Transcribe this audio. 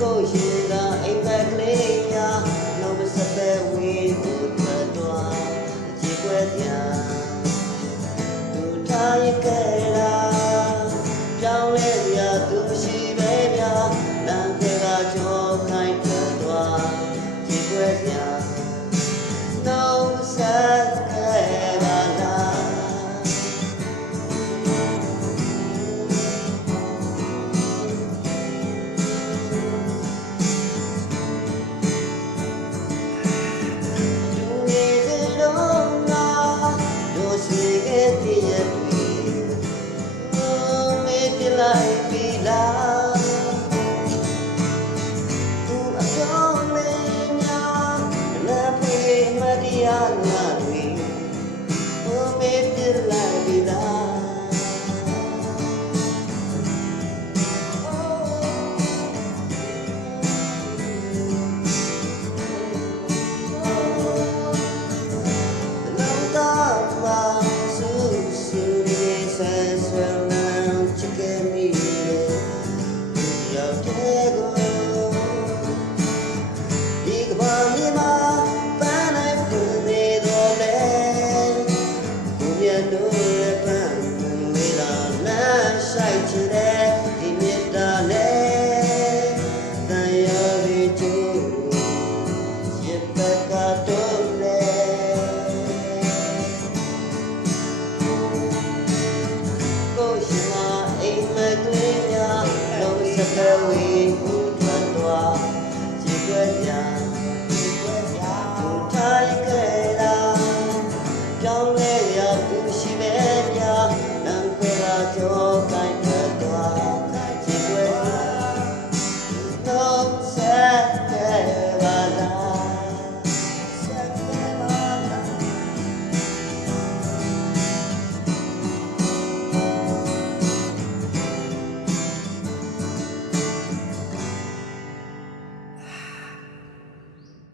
ကိုရှင်သာ မေး ကပဝေဥထွတ်တော်ရေွက်ညာရေွက်ညာဘုထိုင်ကဲလာကြောင်းလဲရပူရှိမဲ့ညာနံခွေလာကြော